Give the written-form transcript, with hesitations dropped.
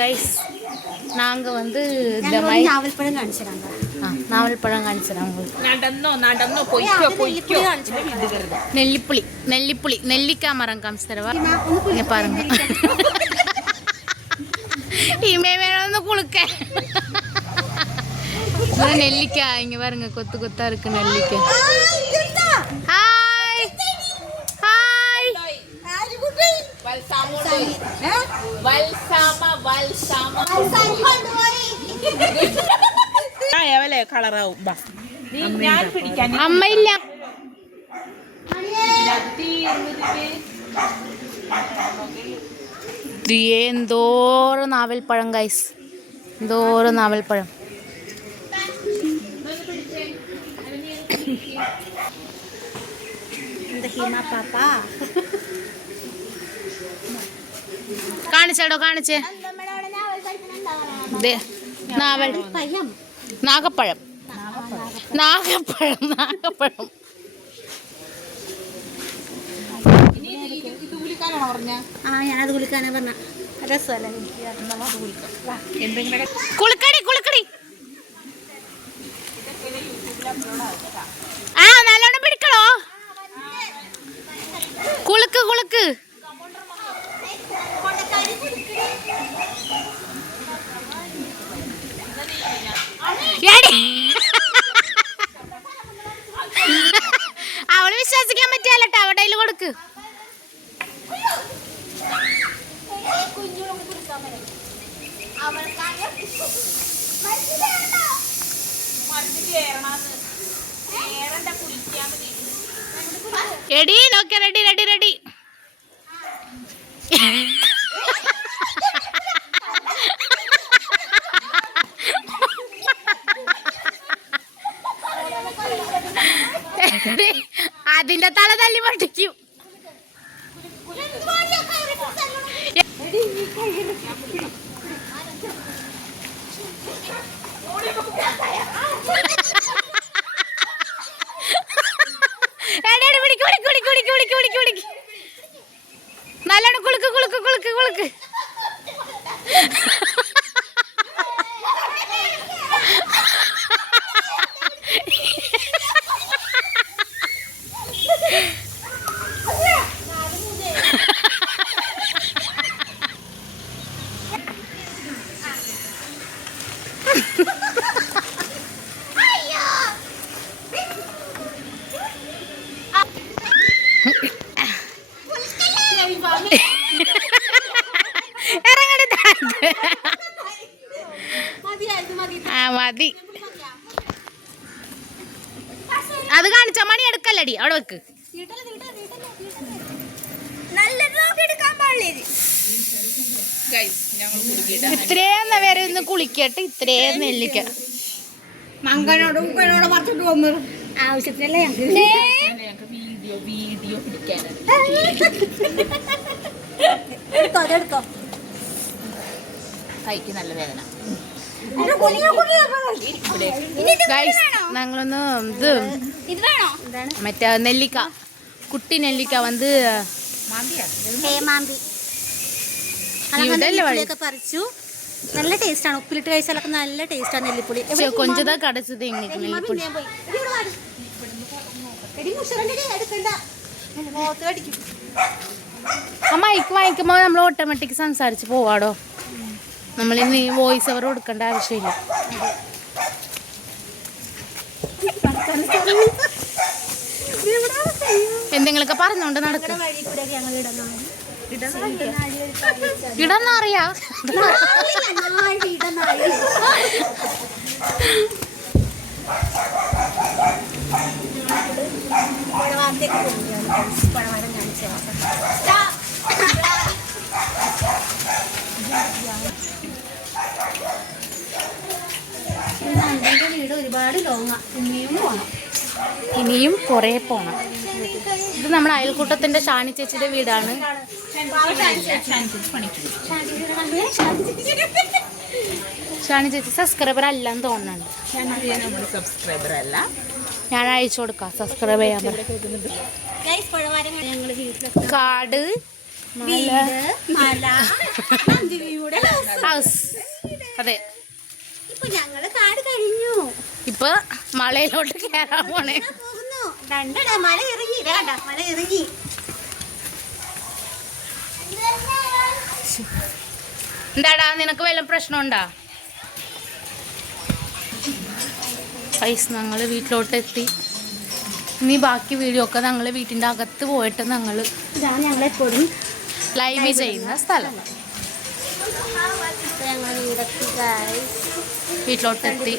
Guys நாங்கள் வந்து இந்த நாவல்பழம் காணிச்சிடாங்க. நாவல்பழம் காணிச்சிடாங்க உங்களுக்கு. நெல்லிப்புளி நெல்லிப்புளி நெல்லிக்காய் மரம் காமிச்சு தரவா? இங்கே பாருங்க. இமே வேணும் குளுக்க நெல்லிக்காய் இங்கே பாருங்க, கொத்து கொத்தா இருக்கு நெல்லிக்காய். Hi hi. അമ്മ ഇല്ല. എന്തോരം നാവൽപ്പഴം ഗൈസ്, എന്തോരം നാവൽപ്പഴം. കാണിച്ചേടോ കാണിച്ചേ. നാവൽ നാഗപ്പഴം നാഗപ്പഴം നാഗപ്പഴം. ഞാനത് കുളിക്കാനാ പറഞ്ഞ രസമല്ല കുളിക്കടി കുളിക്കടി. ആ നല്ലോണം പിടിക്കണോ? കുളുക്ക് കുളുക്ക്. അവള് വിശ്വസിക്കാൻ പറ്റിയല്ലോ, അവിടെ കൊടുക്ക്. എടി നോക്കിയ റെഡി റെഡി റെഡി. അതിന്റെ തല തല്ലി പൊട്ടിക്കും. നല്ലോണം കുളുക്ക് കുളുക്ക് കുളുക്ക് കുളുക്ക്. മതി. അത് കാണിച്ച മണി എടുക്കല്ലടി, അവിടെ വെക്ക്. ഇത്രയും വരെ ഒന്ന് കുളിക്കട്ടെ. ഇത്രയും നെല്ലിക്ക മങ്കനോടും പറഞ്ഞിട്ട് പോകുന്നു ആവശ്യത്തിനല്ലേ വീഡിയോ പിടിക്കാനെടുത്തോ. കൈക്ക് നല്ല വേദന. ഞങ്ങളൊന്ന് ഇത് മറ്റേ നെല്ലിക്ക, കുട്ടി നെല്ലിക്ക വന്ന് പറിച്ചു. നല്ല ടേസ്റ്റ് ആണ്, ഉപ്പിലിട്ട് കഴിച്ചാലൊക്കെ നല്ല ടേസ്റ്റ് ആണ് നെല്ലിപ്പുളി. കൊഞ്ചതാ കടച്ചത് നെല്ലിപ്പുളി. മൈക്ക് വാങ്ങിക്കുമ്പോ നമ്മൾ ഓട്ടോമാറ്റിക് സംസാരിച്ച് പോവാടോ. നമ്മളിന്ന് വോയിസ് ഓവർ കൊടുക്കേണ്ട ആവശ്യമില്ല. എന്തെങ്കിലുമൊക്കെ പറഞ്ഞോണ്ട് നടക്കും. ഇടന്നറിയാ വീട് ഒരുപാട് ലോങ്ങാ, ഇനിയും കുറേ പോണം. ഇത് നമ്മുടെ അയൽക്കൂട്ടത്തിന്റെ ഷാനി ചേച്ചിയുടെ വീടാണ്. ഷാനി ചേച്ചി സബ്സ്ക്രൈബർ അല്ലെന്ന് തോന്നുന്നുണ്ട്. ഞാൻ അയച്ചു കൊടുക്കാം, സബ്സ്ക്രൈബ് ചെയ്യാൻ. കാട് മല ഹൗസ്. അതെ, ഇപ്പൊ ഞങ്ങള് കാട് കഴിഞ്ഞു. ഇപ്പൊ മലയിലോട്ട് കയറാൻ പോണേ. പോകുന്നു. രണ്ടടാ മല ഇറങ്ങി. മല ഇറങ്ങി. എന്താടാ, നിനക്ക് വല്ല പ്രശ്നമുണ്ടാ? പൈസ ഞങ്ങൾ വീട്ടിലോട്ട് എത്തി. ഇനി ബാക്കി വീഡിയോ ഒക്കെ ഞങ്ങൾ വീട്ടിൻ്റെ അകത്ത് പോയിട്ട് ഇതാണ് ഞങ്ങളെപ്പോഴും ലൈവ് ചെയ്യുന്ന സ്ഥലം. ഞങ്ങൾ വീടെത്തി. വീട്ടിലോട്ട് എത്തി.